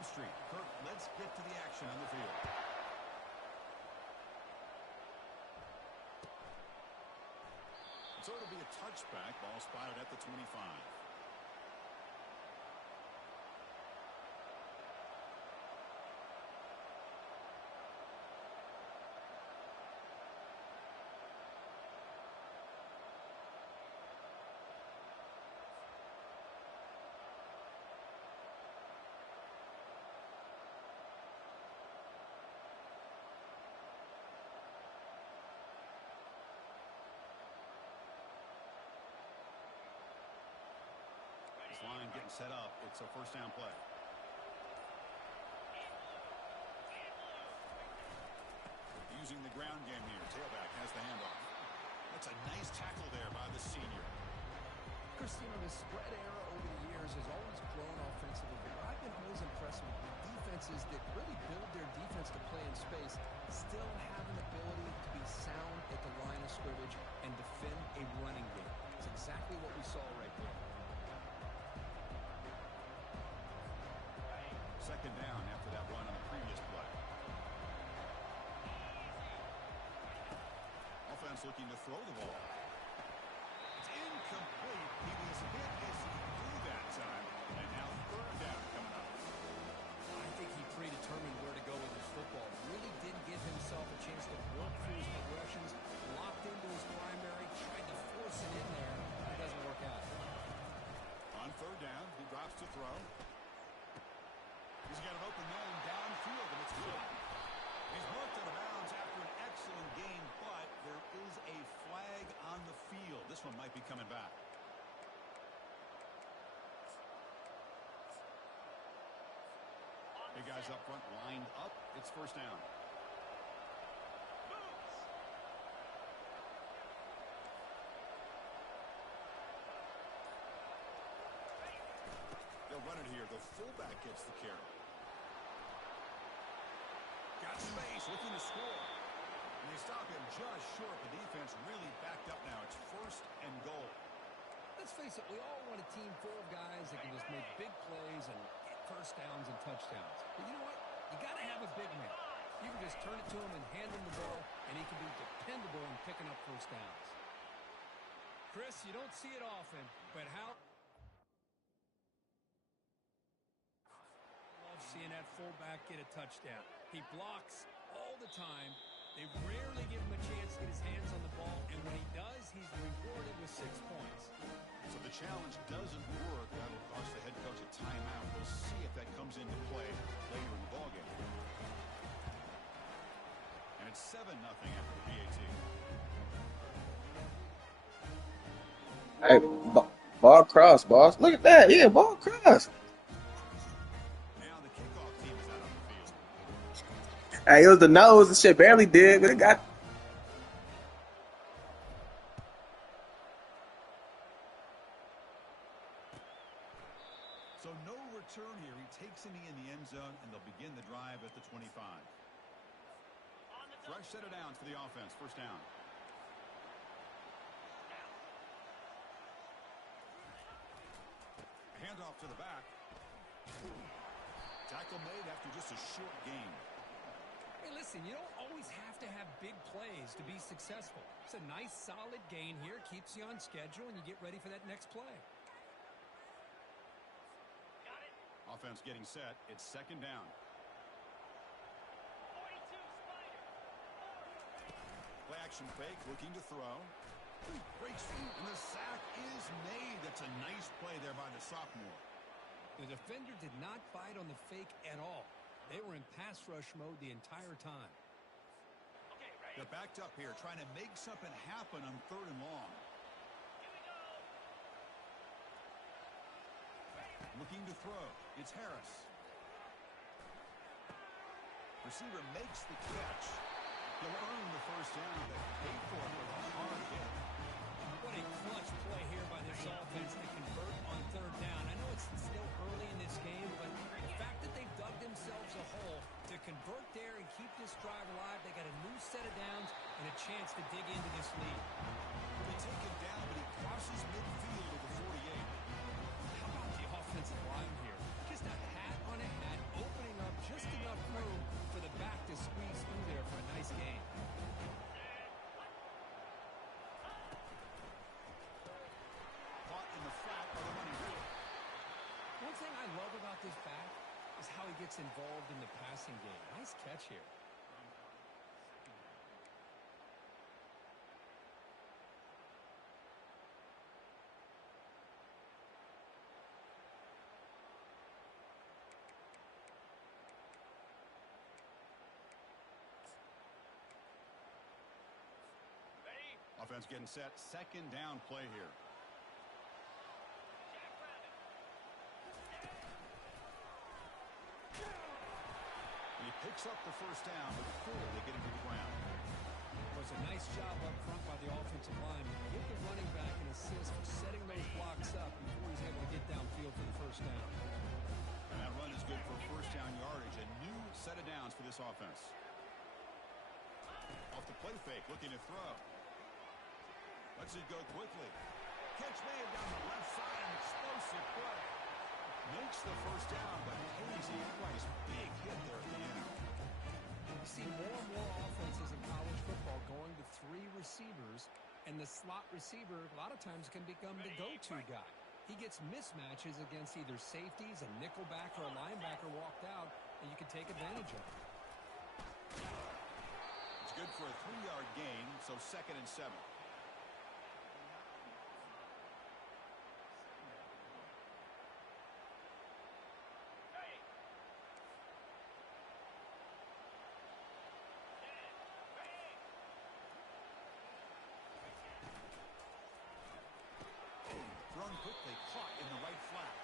home street. Kirk, let's get to the action on the field. So it'll be a touchback. Ball spotted at the 25. Line getting set up. It's a first down play. Using the ground game here. Tailback has the handoff. That's a nice tackle there by the senior. Chris, the spread era over the years has always grown offensively. I've been always impressed with the defenses that really build their defense to play in space, still have an ability to be sound at the line of scrimmage and defend a running game. It's exactly what we saw right there. Second down after that run on the previous play. Offense looking to throw the ball. It's incomplete. He was hit as he threw that time. And now third down coming up. I think he predetermined where to go with his football. Really didn't give himself a chance to work through his progressions. Locked into his primary. Tried to force it in there. It doesn't work out. On third down, he drops to throw. He's got an open man downfield, and it's good. He's marked out of bounds after an excellent game, but there is a flag on the field. This one might be coming back. Big guys up front lined up. It's first down. They'll run it here. The fullback gets the carry. Got space, looking to score. And they stop him just short. The defense really backed up now. It's first and goal. Let's face it, we all want a team full of guys that can just make big plays and get first downs and touchdowns. But you know what? You got to have a big man. You can just turn it to him and hand him the ball, and he can be dependable in picking up first downs. Chris, you don't see it often, but how... seeing that fullback get a touchdown. He blocks all the time. They rarely give him a chance to get his hands on the ball, and when he does, he's rewarded with 6 points. So the challenge doesn't work. That'll cost the head coach a timeout. We'll see if that comes into play later in the ballgame. And it's 7-0 after the PAT. Hey, ball cross, boss. Look at that. Yeah, ball cross. Hey, it was the nose and shit. Barely did, but it got. So no return here. He takes it in the end zone, and they'll begin the drive at the 25. Fresh set of downs for the offense. First down. Handoff to the back. Tackle made after just a short gain. Hey, listen, you don't always have to have big plays to be successful. It's a nice, solid gain here. Keeps you on schedule, and you get ready for that next play. Offense getting set. It's second down. Play action fake, looking to throw. Breaks through, and the sack is made. That's a nice play there by the sophomore. The defender did not bite on the fake at all. They were in pass rush mode the entire time. They're backed up here, trying to make something happen on third and long. Looking to throw. It's Harris. Receiver makes the catch. He'll earn the first down, but pay for it with a hard hit. What a clutch play here by this offense to convert on third down. I know it's still early in this game, but the fact that they've dug themselves a hole to convert there and keep this drive alive, they got a new set of downs and a chance to dig into this lead. They take him down, but he crosses midfield at the 48. How about the offensive line here? Just a hat on a hat, open love about this back is how he gets involved in the passing game. Nice catch here. Offense getting set. Second down play here. And he picks up the first down before they get him to the ground. It was a nice job up front by the offensive line. Give the running back an assist for setting those blocks up before he's able to get downfield for the first down. And that run is good for first down yardage. A new set of downs for this offense. Off the play fake, looking to throw. Lets it go quickly. Catch made down the left side. An explosive play. Makes the first down, but pays a price. Big hit there at the end. You see more and more offenses in college football going to three receivers, and the slot receiver a lot of times can become the go-to guy. He gets mismatches against either safeties, a nickelback, or a linebacker walked out, and you can take advantage of it. It's good for a 3-yard gain, so 2nd and 7. Thrown quickly, caught in the right flat.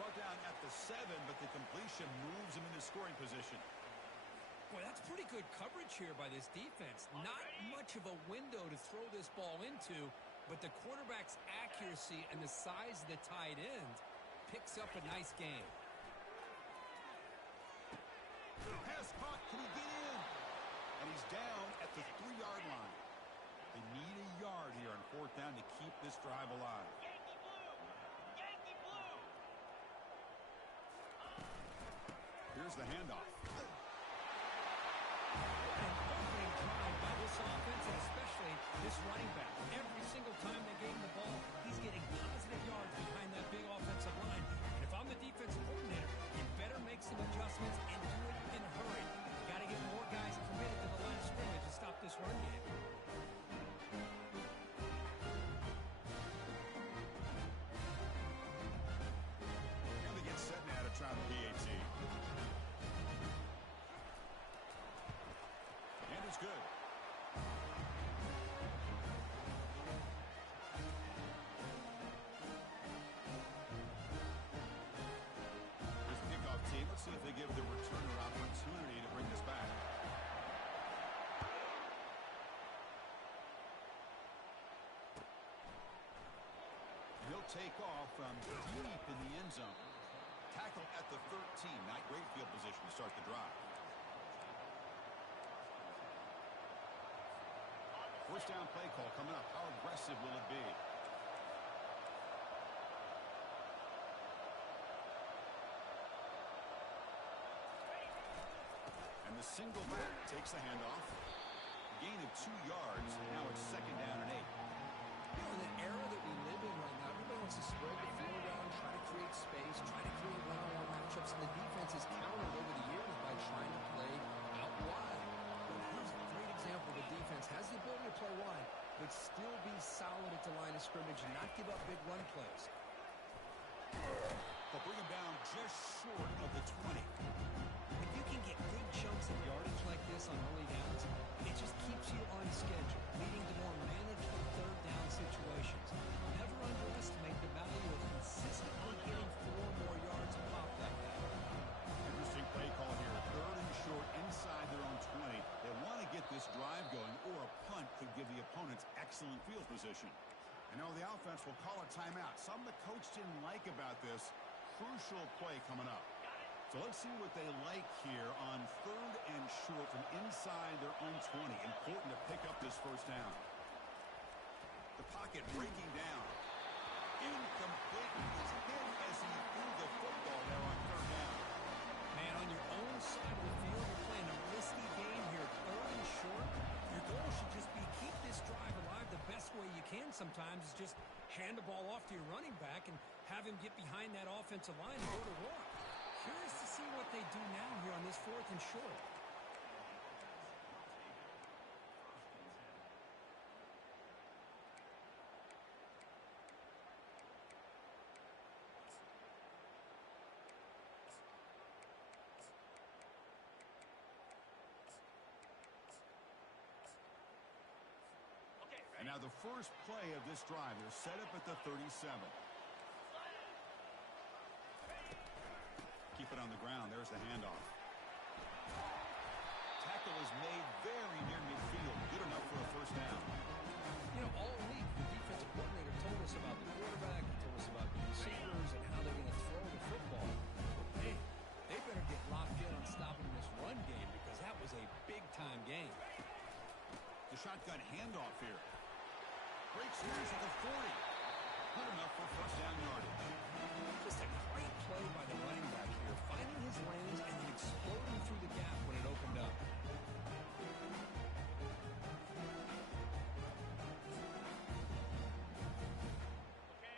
Brought down at the 7, but the completion moves him into scoring position. Boy, that's pretty good coverage here by this defense. Not much of a window to throw this ball into, but the quarterback's accuracy and the size of the tight end picks up a nice game. Pass caught. Can he get in? And he's down at the 3-yard line. They need a yard here on 4th down to keep this drive alive. Yankee blue! Yankee blue! Here's the handoff. An opening drive by this offense, and especially this running back. Every single time they gave him the ball, he's getting positive yards behind that big offensive line. And if I'm the defensive coordinator, you better make some adjustments and do it in a hurry. You got to get more guys committed to the line of scrimmage to stop this run game. And they get set now to try the PAT. And it's good. Here's the kickoff team. Let's see if they give the returner opportunity to bring this back. He'll take off from deep in the end zone. Tackle at the 13. Not great field position to start the drive. First down play call coming up. How aggressive will it be? And the single back takes the handoff. Gain of 2 yards. Now it's 2nd down and 8. You know, in the era that we live in right now, everybody wants to spread the field around, try to create space, try to create one-on-one matchups, and the defense has countered over the years by trying to play out wide. But here's a great example. The defense has the ability to play wide, but still be solid at the line of scrimmage and not give up big run plays. They'll bring him down just short of the 20. If you can get good chunks of yardage like this on early downs, it just keeps you on schedule, leading to more manageable 3rd down situations. Never underestimate the value of consistently getting 4 more yards a pop like that. Interesting play call here. 3rd and short inside their own 20. They want to get this drive going, or a punt could give the opponents excellent field position. And now the offense will call a timeout. Something the coach didn't like about this. Crucial play coming up. So let's see what they like here on 3rd and short from inside their own 20. Important to pick up this first down. The pocket breaking down. Incomplete. He's hit as he threw the football there on 3rd down. Man, on your own side of the field, you're playing a risky game here. 3rd and short. Your goal should just be keep this drive alive the best way you can sometimes is just hand the ball off to your running back and have him get behind that offensive line and go to work. short. And now the first play of this drive. They're set up at the 37. Keep it on the ground. There's the handoff. Tackle is made very near midfield. Good enough for a first down. You know, all week, the defensive coordinator told us about the quarterback. He told us about the receivers and how they're going to throw the football. Hey, they better get locked in on stopping this run game because that was a big-time game. The shotgun handoff here. Breaks loose at the 40. Good enough for first down yardage. Just a great play by the running back here, finding his lanes and then exploding through the gap when it opened up.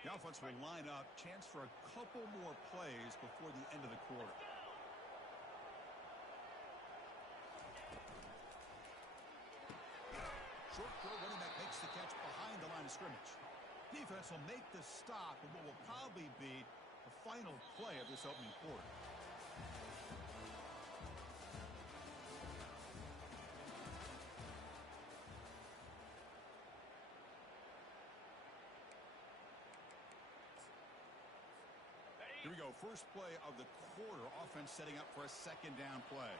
The offense will line up. Chance for a couple more plays before the end of the quarter. Short throw, running back makes the catch behind the line of scrimmage. Defense will make the stop in what will probably be the final play of this opening quarter. Here we go. First play of the quarter. Offense setting up for a second down play.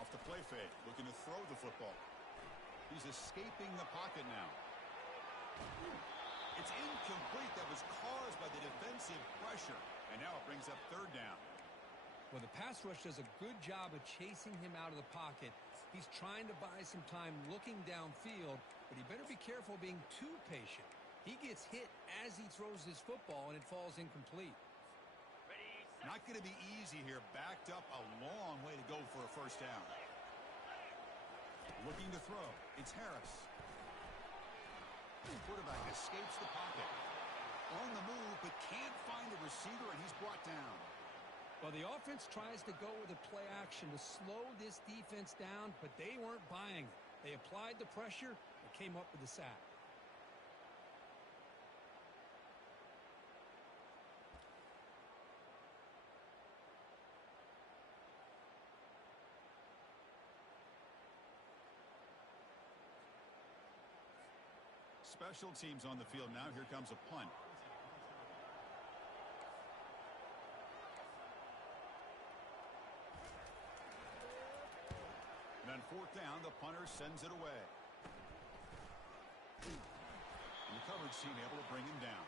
Off the play fake, looking to throw the football. He's escaping the pocket now. It's incomplete. That was caused by the defensive pressure. And now it brings up third down. Well, the pass rush does a good job of chasing him out of the pocket. He's trying to buy some time looking downfield, but he better be careful being too patient. He gets hit as he throws his football, and it falls incomplete. Not going to be easy here. Backed up a long way to go for a first down. Looking to throw. It's Harris. The quarterback escapes the pocket. On the move, but can't find the receiver, and he's brought down. Well, the offense tries to go with a play action to slow this defense down, but they weren't buying it. They applied the pressure and came up with the sack. Special teams on the field now. Here comes a punt. And on fourth down, the punter sends it away. And the coverage team able to bring him down.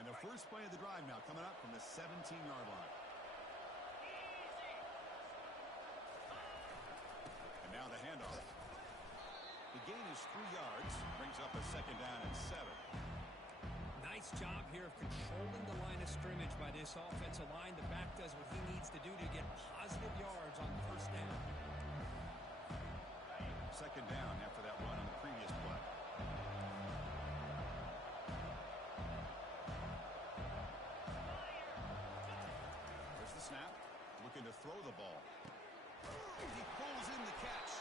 And the first play of the drive now coming up from the 17-yard line. Now the handoff. The gain is 3 yards. Brings up a second down and 7. Nice job here of controlling the line of scrimmage by this offensive line. The back does what he needs to do to get positive yards on first down. Second down after that run on the previous play. There's the snap. Looking to throw the ball. He pulls in the catch.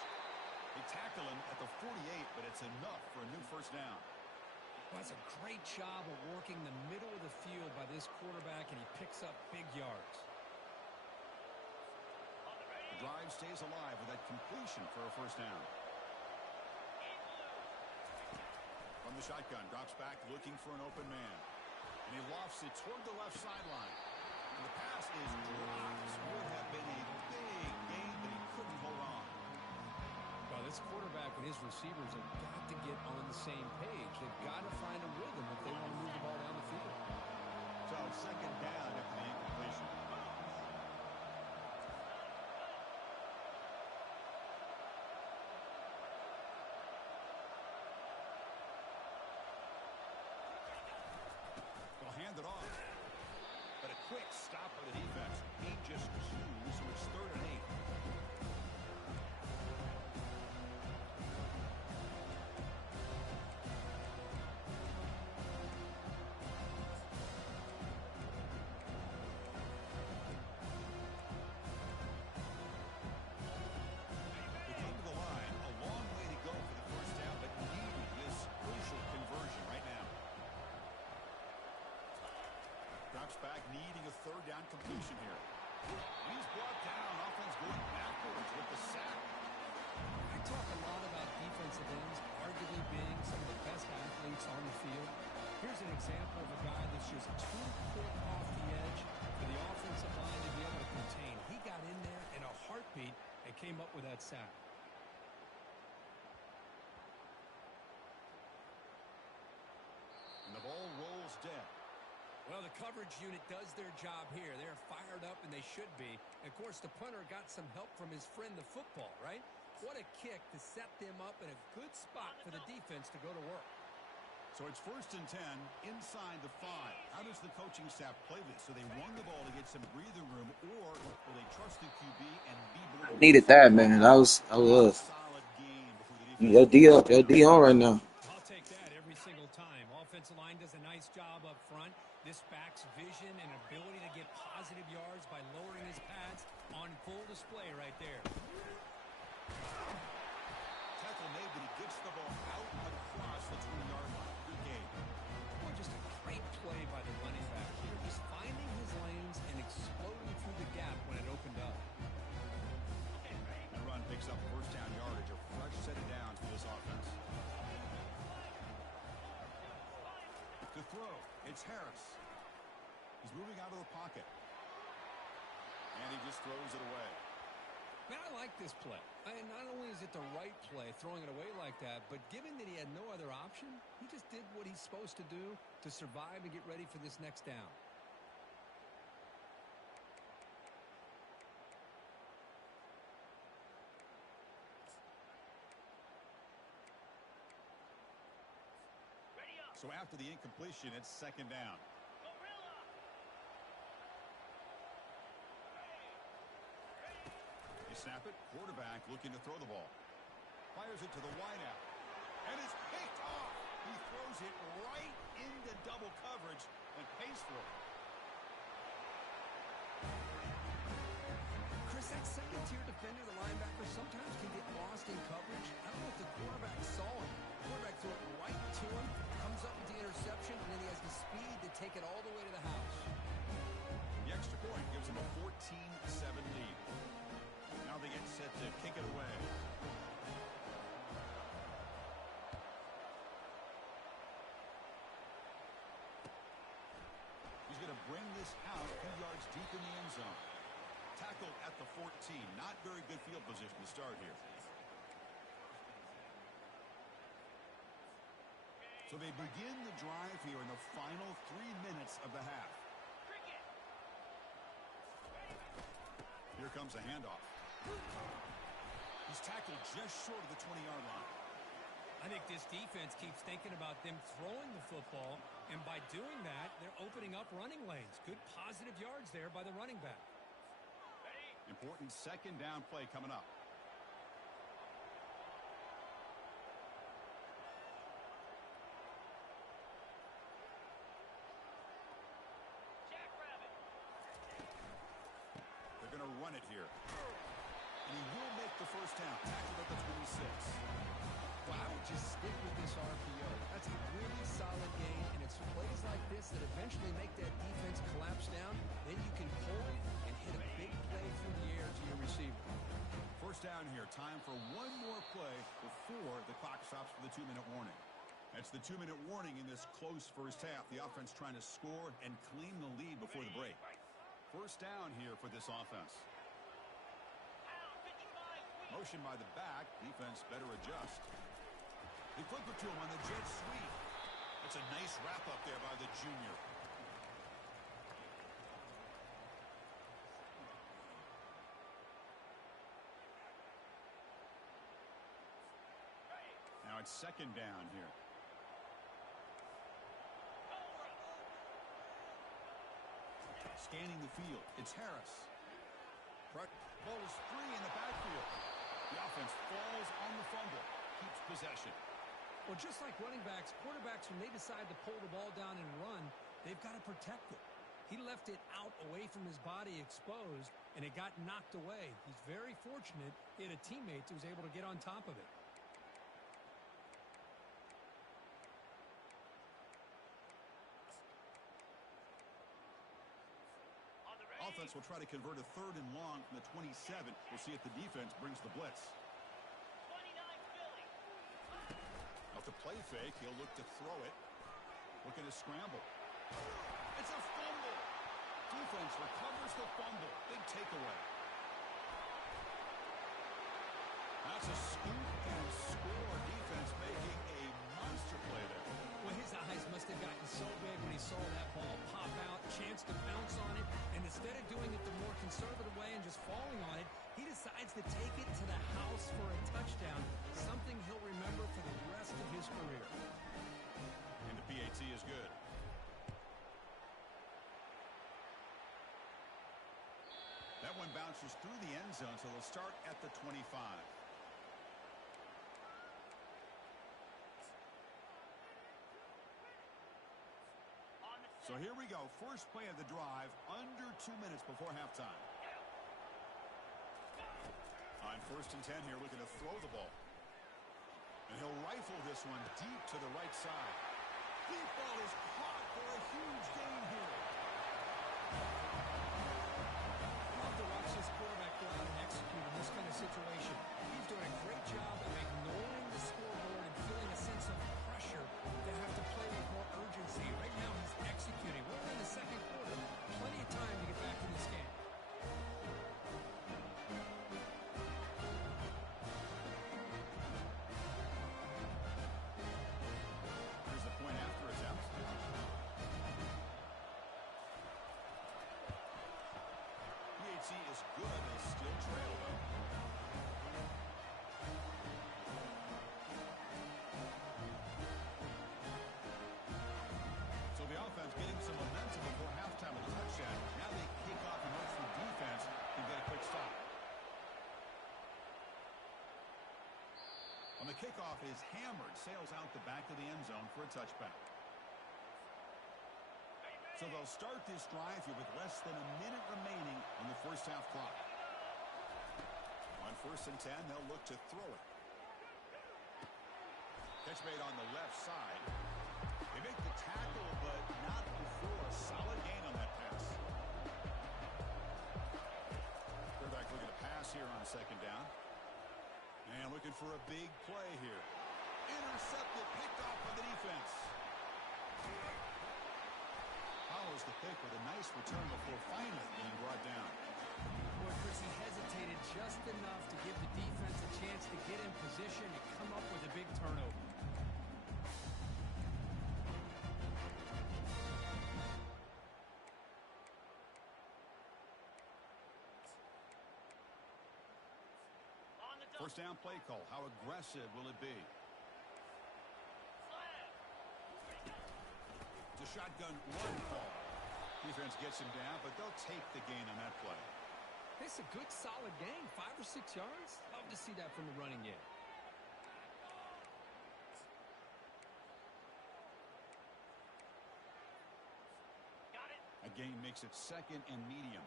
They tackle him at the 48, but it's enough for a new first down. Well, that's a great job of working the middle of the field by this quarterback, and he picks up big yards. The drive stays alive with that completion for a first down. From the shotgun, drops back looking for an open man. And he lofts it toward the left sideline. And the pass is dropped. Would have been a big gain, but he couldn't hold on. Well, this quarterback and his receivers have got to get on the same page. They've got to find a rhythm if they want to move the ball down the field. So second down after the incompletion. They'll hand it off. But a quick stop by the defense. He just chews, so it's 3rd and 8. third down completion here. He's brought down. Offense going backwards with the sack. I talk a lot about defensive ends arguably being some of the best athletes on the field. Here's an example of a guy that's just too quick off the edge for the offensive line to be able to contain. He got in there in a heartbeat and came up with that sack. And the ball rolls dead. Well, the coverage unit does their job here. They're fired up, and they should be. Of course, the punter got some help from his friend, the football, right? What a kick to set them up in a good spot for the defense to go to work. So it's 1st and 10 inside the 5. How does the coaching staff play this? So they run the ball to get some breather room, or will they trust the QB and be I needed that, man. That was solid game before the defense? your D on right now. I'll take that every single time. Offensive line does a nice job up front. This back's vision and ability to get positive yards by lowering his pads on full display right there. Tackle made, but he gets the ball out across the 20-yard line. Good game. Boy, just a great play by the running back here. Just finding his lanes and exploding through the gap when it opened up. The run picks up first down yardage. A fresh set of downs for this offense. To throw, it's Harris. He's moving out of the pocket. And he just throws it away. Man, I like this play. And not only is it the right play, throwing it away like that, but given that he had no other option, he just did what he's supposed to do to survive and get ready for this next down. So after the incompletion, it's 2nd down. You snap it, quarterback looking to throw the ball. Fires it to the wideout. And it's picked off. He throws it right into double coverage and pays for it. Chris, that second-tier defender, the linebacker, sometimes can get lost in coverage. I don't know if the quarterback saw him. The quarterback threw it right to him, comes up with the interception, and then he has the speed to take it all the way to the house. The extra point gives him a 14-7 lead. Now they get set to kick it away. He's going to bring this out a few yards deep in the end zone. Tackled at the 14. Not very good field position to start here. So they begin the drive here in the final 3 minutes of the half. Here comes a handoff. He's tackled just short of the 20-yard line. I think this defense keeps thinking about them throwing the football, and by doing that, they're opening up running lanes. Good positive yards there by the running back. Important 2nd down play coming up. They're going to run it here. And he will make the first down. Tackled at the 26. Well, I would just stick with this RPO. That's a really solid game, and it's plays like this that eventually make that defense collapse down. Then you can pull it and hit a big play through the air to your receiver. First down here. Time for one more play before the clock stops for the 2-minute warning. That's the 2-minute warning in this close first half. The offense trying to score and claim the lead before the break. First down here for this offense. Motion by the back. Defense better adjust. They flip it to him on the jet sweep. That's a nice wrap-up there by the junior. Now it's 2nd down here. Scanning the field. It's Harris. Ball is free in the backfield. The offense falls on the fumble. Keeps possession. Well, just like running backs, quarterbacks, when they decide to pull the ball down and run, they've got to protect it. He left it out away from his body exposed, and it got knocked away. He's very fortunate he had a teammate who was able to get on top of it. offense will try to convert a 3rd and long from the 27. We'll see if the defense brings the blitz. 29 Philly. Off the play fake, he'll look to throw it. Looking to scramble. It's a fumble. Defense recovers the fumble. Big takeaway. That's a scoop and score. Defense making a monster play there. Well, his eyes must have gotten so big when he saw that ball pop out, chance to bounce on it, and instead of doing it the more conservative way and just falling on it, he decides to take it to the house for a touchdown, something he'll remember for the rest of his career. And the PAT is good. That one bounces through the end zone, so they'll start at the 25. So here we go. First play of the drive, under 2 minutes before halftime. On 1st and 10 here, looking to throw the ball. And he'll rifle this one deep to the right side. Deep ball is caught for a huge gain here. Love to watch this quarterback go out and execute in this kind of situation. He's doing a great job of ignoring the scoreboard and feeling a sense of pressure to have to play with more urgency. Right now he's executing. We're in the 2nd quarter. Plenty of time to get back in this game. Here's the point after attempt. PAT is good. They still trail, though. So the offense getting some momentum before halftime with a touchdown. Now they kick off and hope for defense can get a quick stop. On the kickoff is hammered, sails out the back of the end zone for a touchback. So they'll start this drive here with less than a minute remaining on the first half clock. On 1st and 10, they'll look to throw it. Catch made on the left side. They make the tackle, but not before a solid gain on that pass. Quarterback looking to pass here on 2nd down. And looking for a big play here. Intercepted, picked off by the defense. Follows the pick with a nice return before finally being brought down. Boy, Chris, he hesitated just enough to give the defense a chance to get in position and come up with a big turnover. On the First down play call. How aggressive will it be? It's a shotgun run call. Defense gets him down, but they'll take the gain on that play. It's a good, solid gain. 5 or 6 yards. Love to see that from the running game. Got it. A gain makes it 2nd and medium.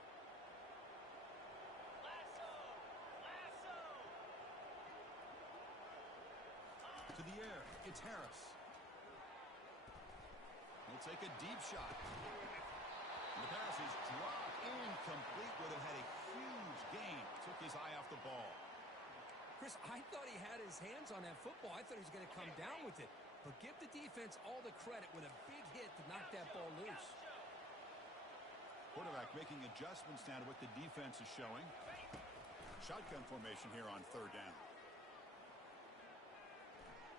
Lasso. Lasso. To the air. It's Harris. He'll take a deep shot. And the pass is dropped incomplete. Would have had a huge gain. Took his eye off the ball. Chris, I thought he had his hands on that football. I thought he was going to come down with it. But give the defense all the credit with a big hit to knock that ball loose. Quarterback making adjustments now to what the defense is showing. Shotgun formation here on 3rd down.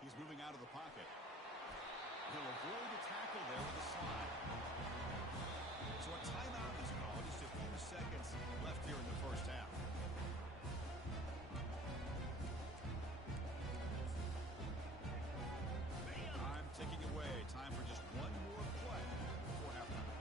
He's moving out of the pocket. He'll avoid a tackle there with a slide. So a timeout is called. Just a few seconds left here in the first half. Time ticking away. Time for just one more play before halftime.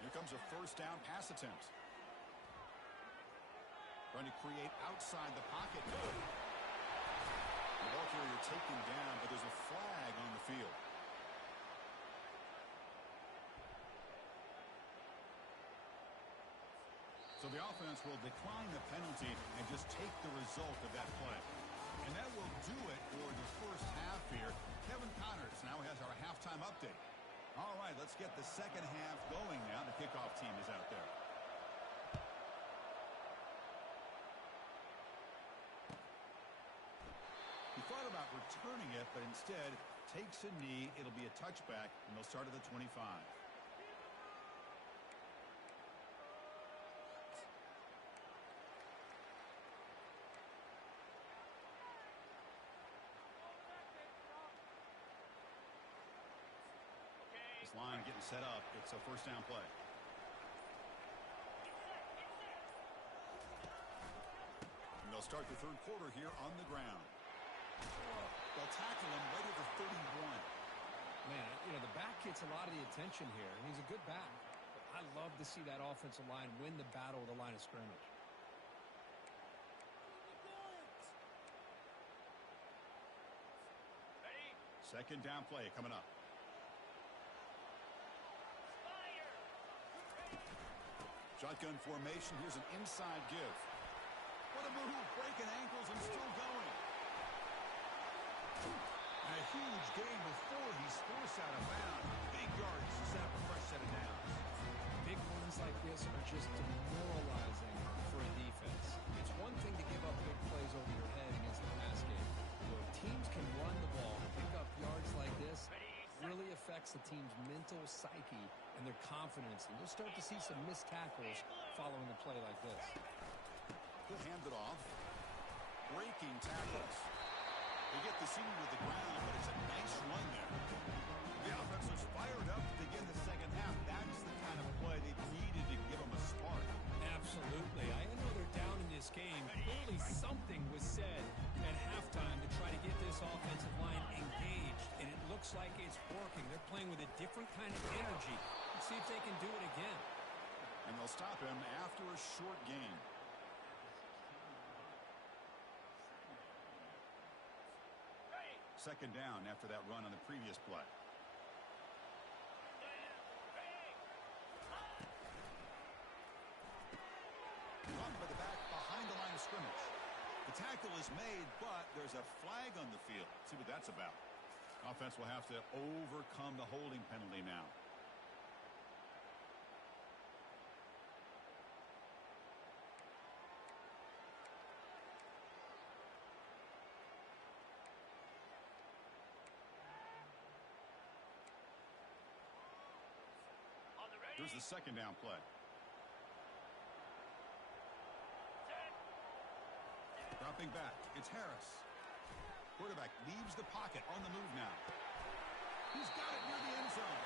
Here comes a first down pass attempt. Trying to create outside the pocket. The ball carrier taken down, but there's a flag on the field. So the offense will decline the penalty and just take the result of that play. And that will do it for the first half here. Kevin Connors now has our halftime update. All right, let's get the second half going now. The kickoff team is out there. He thought about returning it, but instead takes a knee. It'll be a touchback, and they'll start at the 25. This line getting set up. It's a first down play. And they'll start the third quarter here on the ground. They'll tackle him right at the 31. Man, you know, the back gets a lot of the attention here, and he's a good back. I love to see that offensive line win the battle of the line of scrimmage. Ready? Second down play coming up. Fire! Shotgun formation. Here's an inside give. What a move. Breaking ankles and still going. And a huge gain before he's forced out of bounds. Big yards to set up a fresh set of downs. Big runs like this are just demoralizing for a defense. It's one thing to give up big plays over your head against the pass game. But if teams can run the ball and pick up yards like this, it really affects the team's mental psyche and their confidence. And you'll start to see some missed tackles following a play like this. He'll hand it off. Breaking tackles. They get the senior to the ground, but it's a nice run there. The offense was fired up to begin the second half. That's the kind of play they needed to give them a spark. Absolutely. I know they're down in this game. Clearly something was said at halftime to try to get this offensive line engaged, and it looks like it's working. They're playing with a different kind of energy. Let's see if they can do it again. And they'll stop him after a short gain. Second down after that run on the previous play. Run by the back behind the line of scrimmage. The tackle is made, but there's a flag on the field. See what that's about. Offense will have to overcome the holding penalty now. Here's the second down play. Dropping back, it's Harris. Quarterback leaves the pocket on the move now. He's got it near the end zone.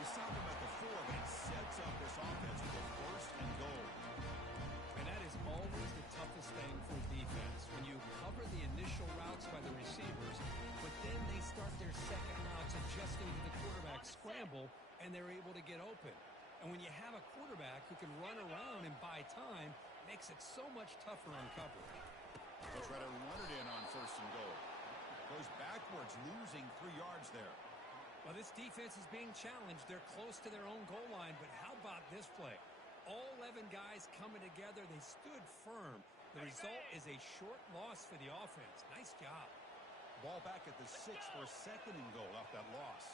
They stop him at the 4, but it sets up this offense with a first and goal. And that is always the toughest thing for defense. When you cover the initial routes by the receivers, but then they start their second routes adjusting to the quarterback scramble, and they're able to get open. And when you have a quarterback who can run around and buy time, it makes it so much tougher on coverage. They'll try to run it in on first and goal. Goes backwards, losing 3 yards there. Well, this defense is being challenged. They're close to their own goal line, but how about this play? All 11 guys coming together. They stood firm. The result is a short loss for the offense. Nice job. Ball back at the 6 for a second and goal off that loss.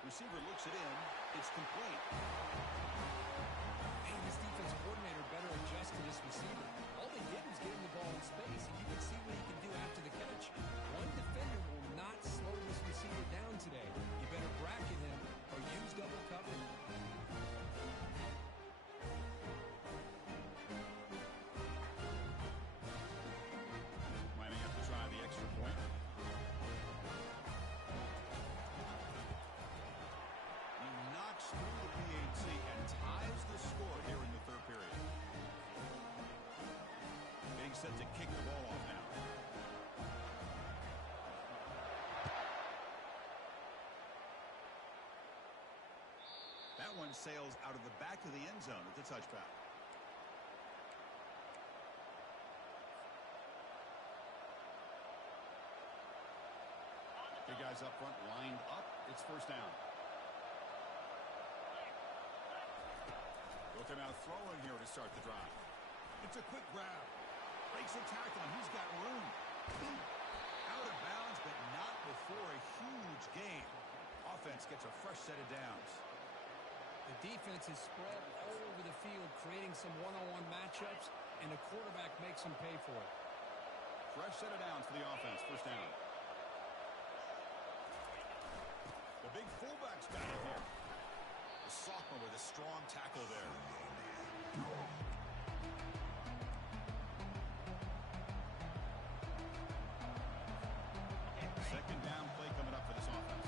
Receiver looks it in. It's complete. Hey, this defense coordinator better adjust to this receiver. All they did was get him the ball in space, and you can see what he can do after the catch. One defender will not slow this receiver down today. You better bracket him or use double cover. Might have to try the extra point. He knocks through the PAT and ties the score here in the third period. Getting set to kick the ball off now. That one sails out of the back of the end zone at the touchback. The guys up front lined up. It's first down. They're now throwing here to start the drive. It's a quick grab. Breaks a tackle, and he's got room. Out of bounds, but not before a huge gain. Offense gets a fresh set of downs. The defense is spread all over the field, creating some one-on-one matchups, and the quarterback makes them pay for it. Fresh set of downs for the offense. First down. The big fullback's got it here. The sophomore with a strong tackle there. Second down play coming up for this offense.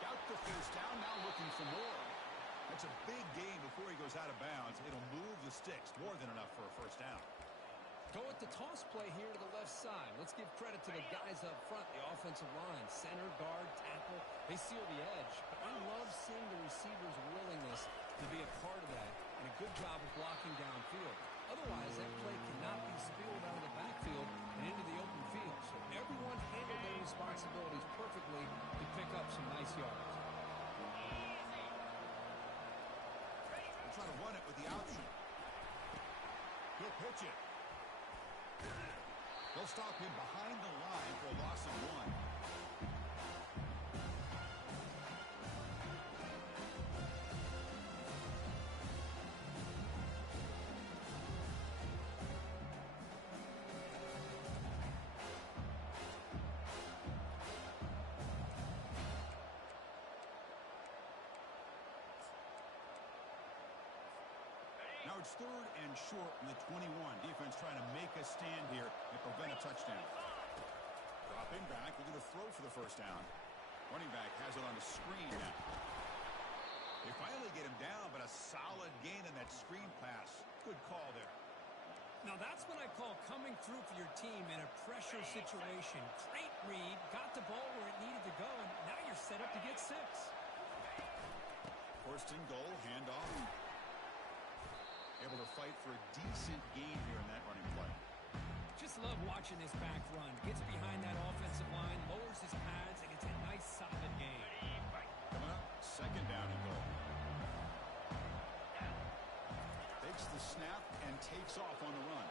Got the first down, now looking for more. That's a big gain before he goes out of bounds. It'll move the sticks, more than enough for a first down. Go with the toss play here to the left side. Let's give credit to the guys up front, the offensive line, center, guard, tackle. They seal the edge. But I love seeing the receiver's willingness to be a part of that and a good job of blocking downfield. Otherwise, that play cannot be spilled out of the backfield and into the open field. So everyone handled their responsibilities perfectly to pick up some nice yards. They'll try to run it with the option. He'll pitch it. They'll stop him behind the line for a loss of 1. Now it's third and short in the 21. Defense trying to make a stand here and prevent a touchdown. Dropping back, looking to throw for the first down. Running back has it on the screen now. They finally get him down, but a solid gain in that screen pass. Good call there. Now that's what I call coming through for your team in a pressure situation. Great read, got the ball where it needed to go, and now you're set up to get 6. First and goal, handoff. Able to fight for a decent gain here in that running play. Just love watching this back run. Gets behind that offensive line, lowers his pads, and gets a nice solid gain. Coming up, second down and goal. Takes the snap and takes off on the run.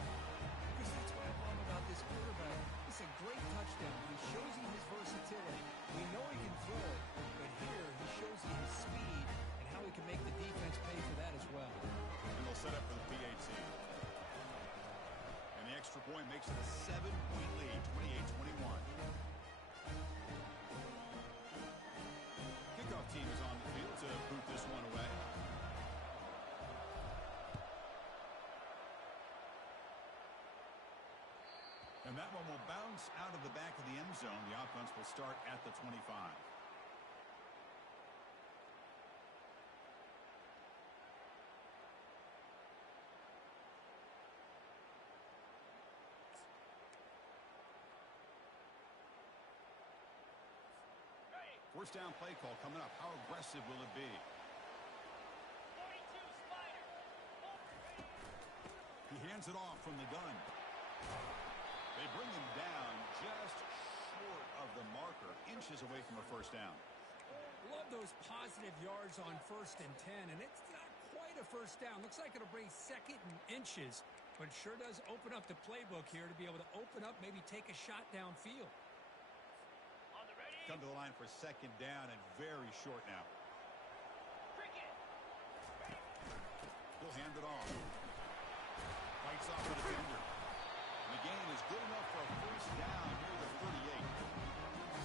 Because that's what I love about this quarterback. It's a great touchdown. He shows you his versatility. We know he can throw it, but here he shows you his speed and how he can make the defense pay for that as well. And they'll set up for the PAT. And the extra point makes it a 7-point lead, 28-21. Kickoff team is on the field to boot this one away. And that one will bounce out of the back of the end zone. The offense will start at the 25. First down play call coming up. How aggressive will it be? 42 Spider. He hands it off from the gun. They bring him down just short of the marker, inches away from a first down. Love those positive yards on 1st and 10, and it's not quite a first down. Looks like it'll bring 2nd and inches, but sure does open up the playbook here to be able to open up, maybe take a shot downfield. On the ready. Come to the line for second down and very short now. Cricket. He'll hand it off. Fights off the defender. And the gain is good enough for a first down near the 38.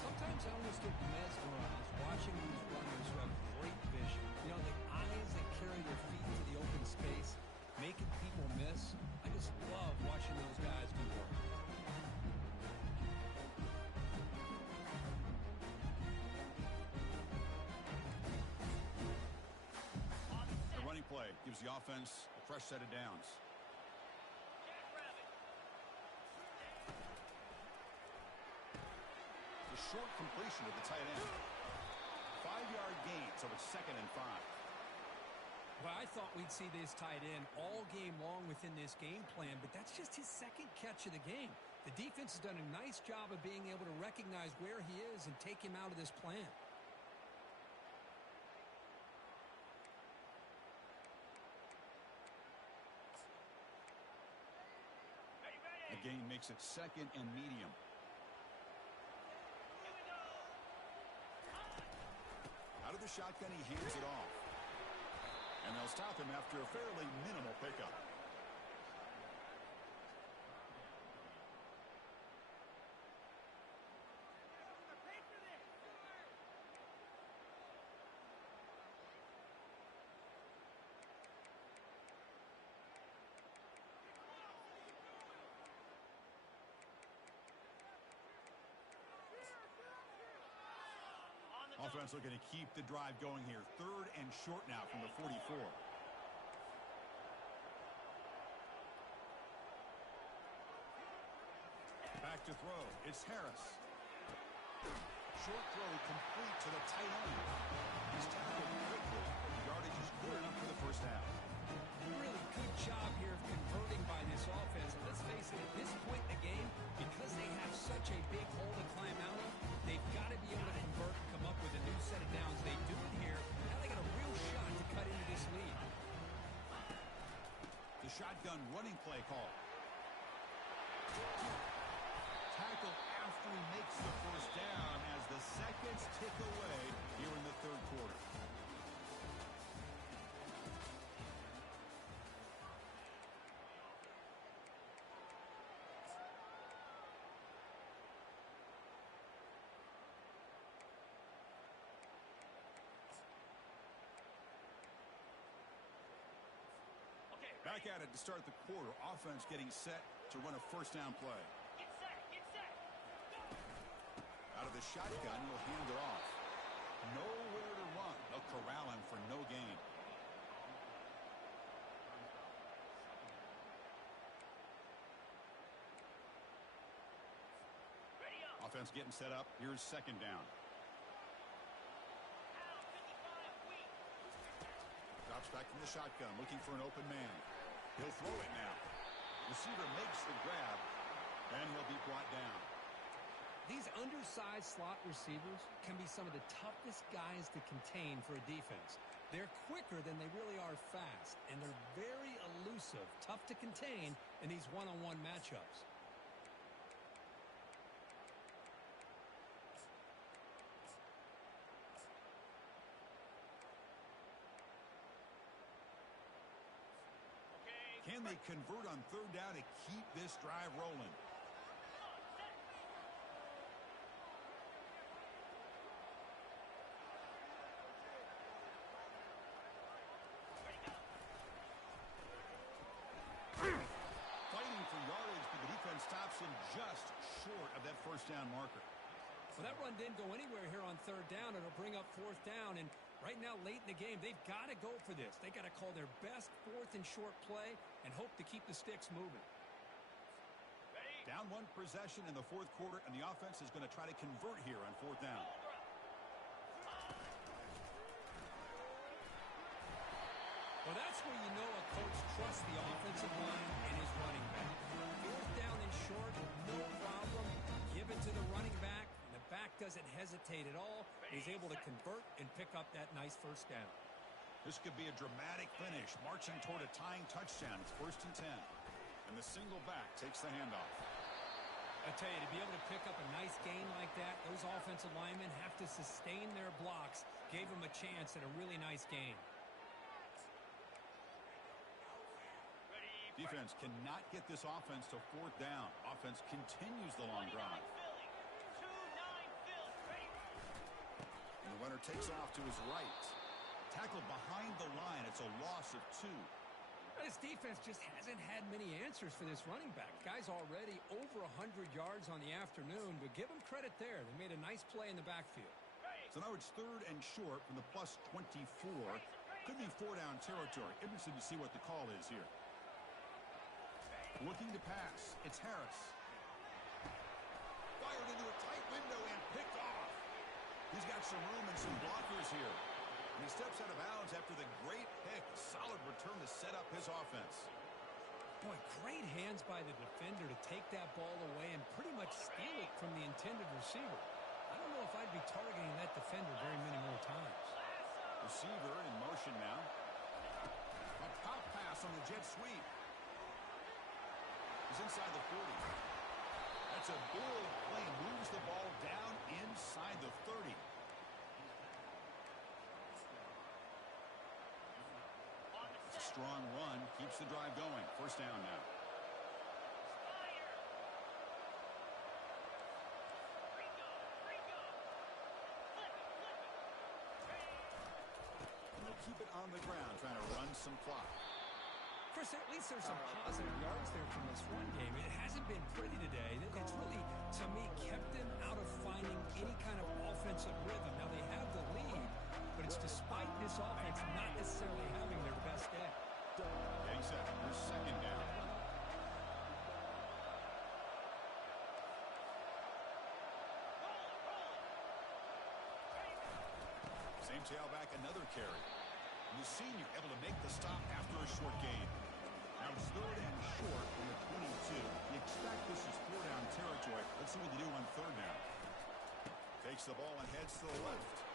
Sometimes I almost get mesmerized watching these runners who have great vision. You know, the eyes that carry their feet to the open space, making people miss. I just love watching those guys do work. The running play gives the offense a fresh set of downs. Jackrabbit. The short completion to the tight end. 5-yard gain, so it's 2nd and 5. Well, I I thought we'd see this tied in all game long within this game plan, but that's just his second catch of the game. The defense has done a nice job of being able to recognize where he is and take him out of this plan. The gain makes it 2nd and medium. Out of the shotgun, he hands it off. And they'll stop him after a fairly minimal pickup. Offense looking to keep the drive going here. 3rd and short now from the 44. Back to throw. It's Harris. Short throw complete to the tight end. He's tackled quickly. The yardage is good enough for the first half. Really good job here of converting by this offense. And let's face it, at this point in the game, because they have such a big hole to climb out of, they've got to be able to convert, come up with a new set of downs. They do it here. Now they got a real shot to cut into this lead. The shotgun running play call. Tackle after he makes the first down as the seconds tick away here in the 3rd quarter. Back at it to start the quarter. Offense getting set to run a first down play. Get set, get set. Out of the shotgun, he'll hand it off. Nowhere to run. They'll corral him for no gain. Ready up. Offense getting set up. Here's 2nd down. Out, 55, weak. Drops back from the shotgun, looking for an open man. He'll throw it now. Receiver makes the grab, and he'll be brought down. These undersized slot receivers can be some of the toughest guys to contain for a defense. They're quicker than they really are fast, and they're very elusive, tough to contain in these one-on-one matchups. Can they convert on 3rd down to keep this drive rolling? Fighting for yardage, but the defense stops him just short of that first down marker. Well, that run didn't go anywhere here on 3rd down. It'll bring up 4th down, and right now, late in the game, they've got to go for this. They got to call their best 4th and short play and hope to keep the sticks moving. Ready? Down 1 possession in the 4th quarter, and the offense is going to try to convert here on 4th down. Well, that's where you know a coach trusts the offensive line and his running back. 4th down and short, no problem. Give it to the running back. And the back doesn't hesitate at all. He's able to convert and pick up that nice first down. This could be a dramatic finish, marching toward a tying touchdown. It's 1st and 10. And the single back takes the handoff. I tell you, to be able to pick up a nice gain like that, those offensive linemen have to sustain their blocks. Gave them a chance at a really nice gain. Defense cannot get this offense to 4th down. Offense continues the long drive. 2-9 Philly. Ready? And the runner takes off to his right. Tackled behind the line. It's a loss of 2. This defense just hasn't had many answers for this running back. Guy's already over 100 yards on the afternoon, but give him credit there. They made a nice play in the backfield. So now it's 3rd and short from the plus 24. Could be 4-down territory. Interested to see what the call is here. Looking to pass. It's Harris. Fired into a tight window and picked off. He's got some room and some blockers here. And he steps out of bounds after the great pick. Solid his offense. Boy, great hands by the defender to take that ball away and pretty much steal it from the intended receiver. I don't know if I'd be targeting that defender very many more times. Receiver in motion now. A pop pass on the jet sweep. He's inside the 40. That's a big play. Moves the ball down inside the 30. Strong run keeps the drive going. First down now. And they'll keep it on the ground, trying to run some clock. Chris, at least there's some positive yards there from this run game. It hasn't been pretty today. It's really, to me, kept them out of finding any kind of offensive rhythm. Now, they have the lead, but it's despite this offense not necessarily having their best day. Getting set. Here's second down. Same tailback, another carry. And the senior able to make the stop after a short gain. Now it's third and short from the 22. You expect this is four down territory. Let's see what they do on third down. Takes the ball and heads to the left.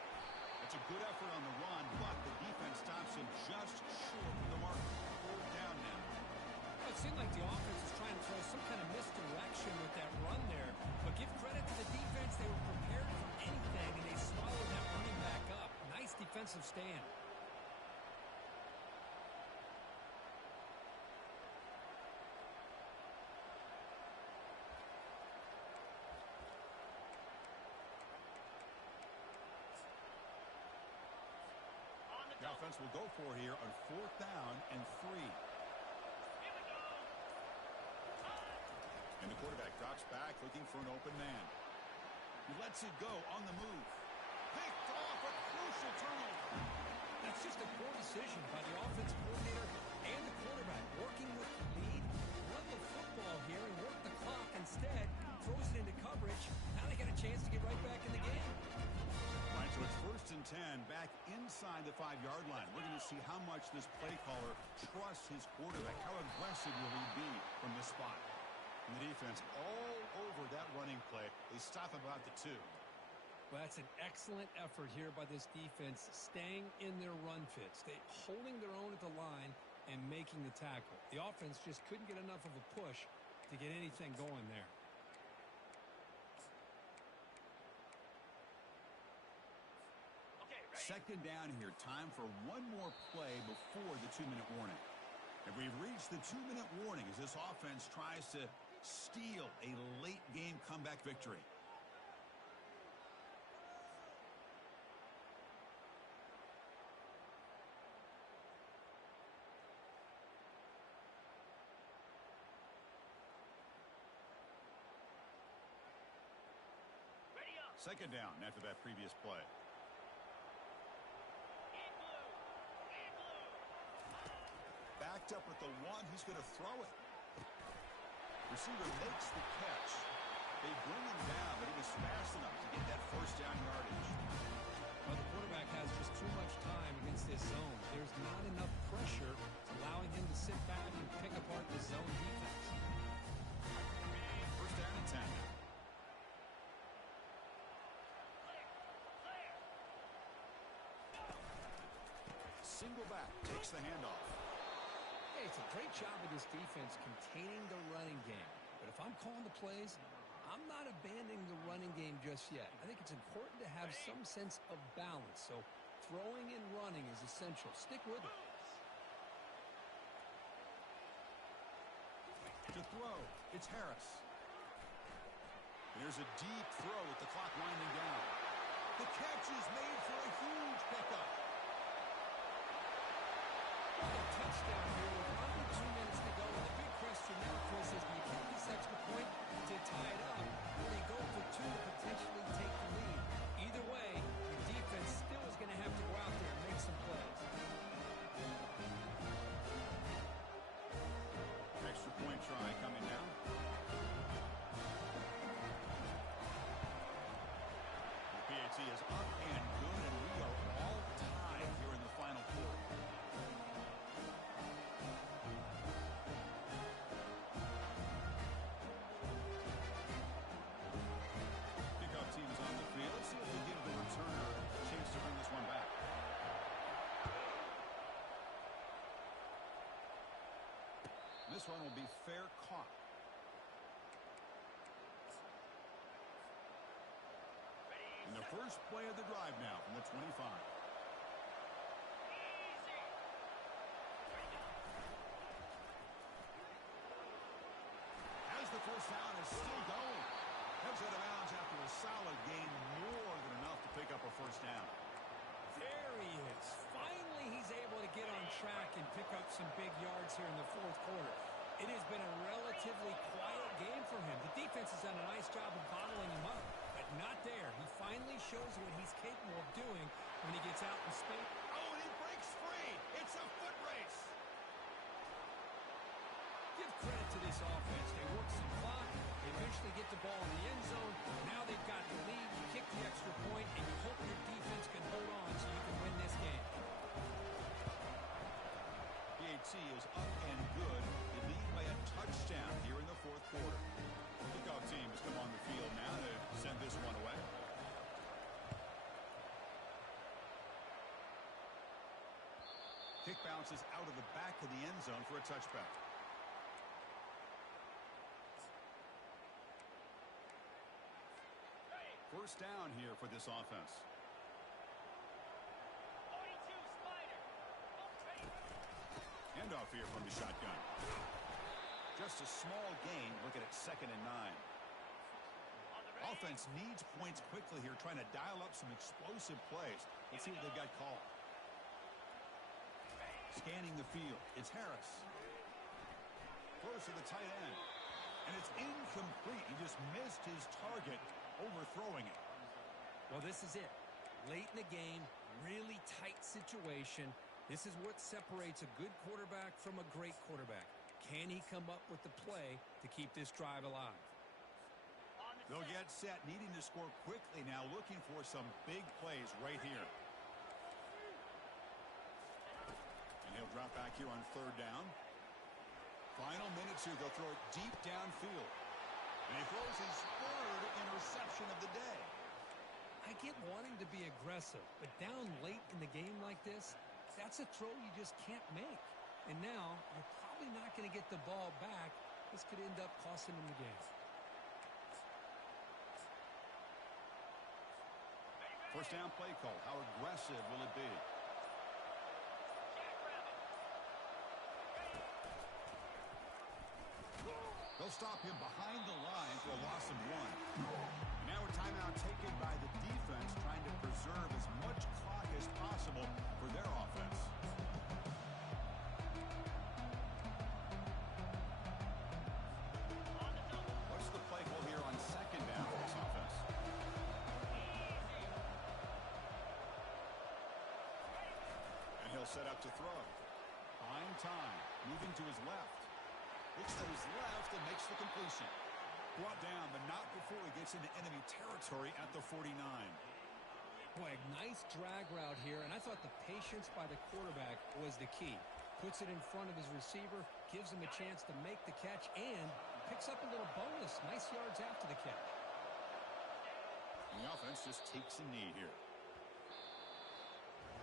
That's a good effort on the run, but the defense stops him just short of the mark. Fourth down now. Well, it seemed like the offense was trying to throw some kind of misdirection with that run there. But give credit to the defense. They were prepared for anything, and they swallowed that running back up. Nice defensive stand. The offense will go for here on fourth down and 3. And the quarterback drops back looking for an open man. He lets it go on the move. Picked off, a crucial turnover. That's just a poor decision by the offensive coordinator and the quarterback. Working with the lead, run the football here and work the clock instead. Throws it into coverage. Now they got a chance to get right back in the game. Right, so it's first and 10 back inside the 5-yard line. We're going to see how much this play caller trusts his quarterback. How aggressive will he be from this spot? And the defense all over that running play. They stop about the 2. Well, that's an excellent effort here by this defense, staying in their run fits. They holding their own at the line and making the tackle. The offense just couldn't get enough of a push to get anything going there. Second down here. Time for one more play before the 2-minute warning. And we've reached the 2-minute warning as this offense tries to steal a late-game comeback victory. Second down after that previous play. Backed up at the 1. He's going to throw it. Receiver makes the catch. They bring him down, but he was fast enough to get that first down yardage. Well, the quarterback has just too much time against this zone. There's not enough pressure allowing him to sit back and pick apart the zone defense. First down and 10 now. Single back, takes the handoff. Hey, it's a great job of this defense containing the running game. But if I'm calling the plays, I'm not abandoning the running game just yet. I think it's important to have some sense of balance. So throwing and running is essential. Stick with it. To throw, it's Harris. And there's a deep throw with the clock winding down. The catch is made for a huge pickup. Touchdown here with under 2 minutes to go. And the big question now, Chris, is do you kick this extra point to tie it up, or they go for 2 to potentially take the lead? Either way, the defense still is going to have to go out there and make some plays. Extra point try coming down. The PAT is up and good, and we are all tied here in the final quarter. This one will be fair caught. In the first play of the drive now from the 25. As the first down is still going. Heads out of bounds after a solid gain, more than enough to pick up a first down. There he is. Finally, he's able to get on track and pick up some big yards here in the fourth quarter. It has been a relatively quiet game for him. The defense has done a nice job of bottling him up, but not there. He finally shows what he's capable of doing when he gets out in space. Oh, and he breaks free. It's a foot race. Give credit to this offense. They work some clock. They eventually get the ball in the end zone. Now they've got the lead. You kick the extra point, and you hope your defense can hold on so you can win this game. PAT is up and good. They lead by a touchdown here in the fourth quarter. Kickoff team has come on the field now to send this one away. Kick bounces out of the back of the end zone for a touchback. First down here for this offense. 42 Spider. Handoff here from the shotgun. Just a small gain. Looking at 2nd and 9. Offense needs points quickly here, trying to dial up some explosive plays. Let's see what they've got called. Scanning the field. It's Harris. Close to the tight end. And it's incomplete. He just missed his target, overthrowing it. Well, this is it. Late in the game, really tight situation. This is what separates a good quarterback from a great quarterback. Can he come up with the play to keep this drive alive? They'll get set, needing to score quickly now, looking for some big plays right here. And he'll drop back here on 3rd down. Final minutes here, they'll throw it deep downfield. And he throws his 3rd interception of the day. I get wanting to be aggressive, but down late in the game like this, that's a throw you just can't make. And now, you're probably not going to get the ball back. This could end up costing him the game. First down play call. How aggressive will it be? They'll stop him behind the line for a loss of 1. And now a timeout taken by the defense, trying to preserve as much clock as possible for their offense. What's the play call here on 2nd down for this offense? And he'll set up to throw. Buying time, moving to his left. Looks to his left and makes the completion. Brought down, but not before he gets into enemy territory at the 49. Boy, a nice drag route here, and I thought the patience by the quarterback was the key. Puts it in front of his receiver, gives him a chance to make the catch, and picks up a little bonus. Nice yards after the catch. And the offense just takes a knee here.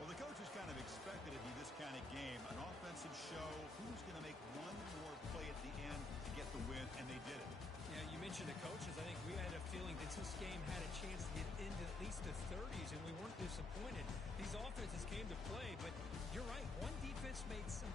Well, the coaches kind of expected it to be this kind of game, an offensive show, who's going to make one more play at the end to get the win, and they did it. Yeah, you mentioned the coaches. I think we had a feeling that this game had a chance to get into at least the 30s, and we weren't disappointed. These offenses came to play, but you're right. One defense made some